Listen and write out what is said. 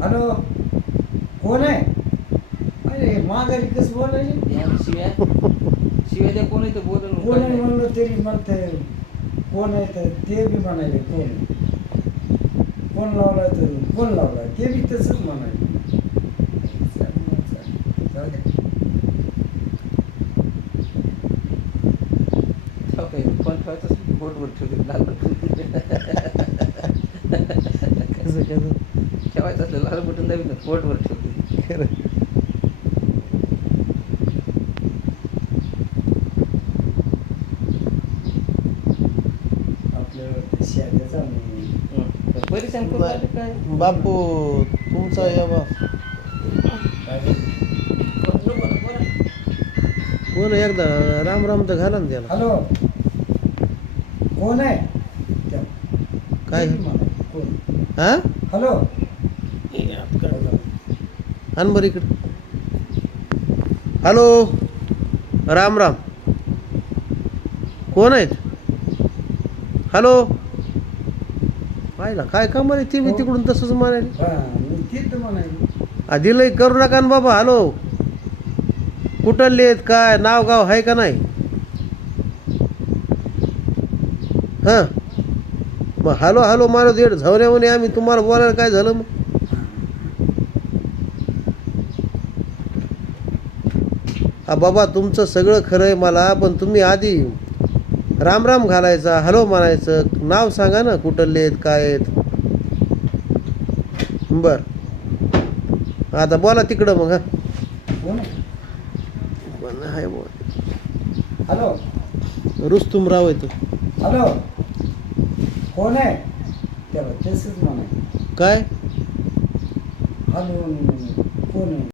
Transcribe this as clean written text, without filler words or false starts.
Hello कोण आहे? अरे माघारी कसं बोलायले? या शिव्या शिव्या द्या कोण इथं कोण आहे बोलून म्हणलं तरी म्हणते कोण आहे तर ते बी म्हणाले कोण कोण लावलाय तर कोण लावलाय ते बी तसंच म्हणाले. जाऊ दे. फोन ठेवायचा बोटवर ठेवले लाल कसं कसं ठेवायचं असलं लाल बटन दाबी बोटवर ठेवले. खरं आपल्याला शेताचा नाही. परेशान करून राहिले काय बापू तुमचा या बा बोल एकदा राम राम तर घाला ना त्याला. हॅलो कोण आहे? काय? ते बी म्हणाले, कोण? हा हॅलो आण बरं इकडे. हॅलो राम राम कोण आहेत? हॅलो पाहिला काय का म्हणे ते मी तिकडून तसंच म्हणाले. हा मी तेच म्हणाले. आधीलही करू नका ना बाबा. हॅलो कुठले आहेत काय नाव गाव आहे का नाही? हां मग हॅलो हॅलो मारो देड झवण्या म्हणे आम्ही तुम्हाला बोलायला काय झालं मग? हा बाबा तुमचं सगळं खरं आहे मला पण तुम्ही आधी राम राम घालायचा हॅलो म्हणायचं नाव सांगा ना कुठले आहेत काय आहेत. बर आता बोला तिकडं मग. हा कोण आहे? आहे बोल हॅलो रुस्तुमराव आहे तो. हॅलो कोण आहे? त्याला तसंच म्हणाले. काय हॅलो कोण आहे?